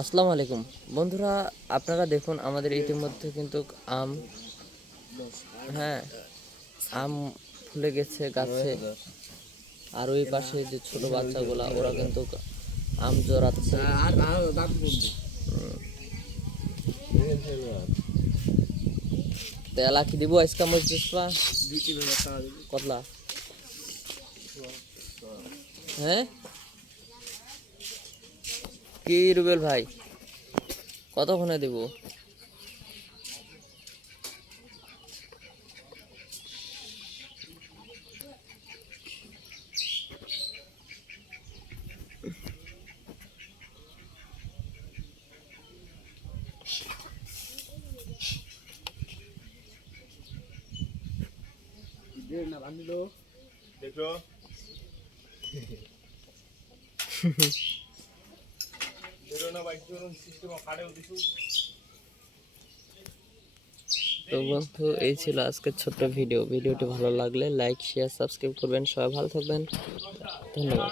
আসসালামু আলাইকুম বন্ধুরা, আপনারা দেখুন আমাদের ইতিমধ্যে কিন্তু আম, হ্যাঁ, আম ফুলে গেছে গাছে। আর ওই পাশে যে ছোট বাচ্চাগুলা ওরা কিন্তু আম জড়াচ্ছে। তেলা কি দিব আজকে মজলিসবা কতলা? হ্যাঁ কি রুবেল ভাই, কতক্ষণে দিব? দেখো তো বন্ধু, এই ছিল আজকের ছোট্ট ভিডিওটি ভালো লাগলে লাইক শেয়ার সাবস্ক্রাইব করবেন। সবাই ভালো থাকবেন, ধন্যবাদ।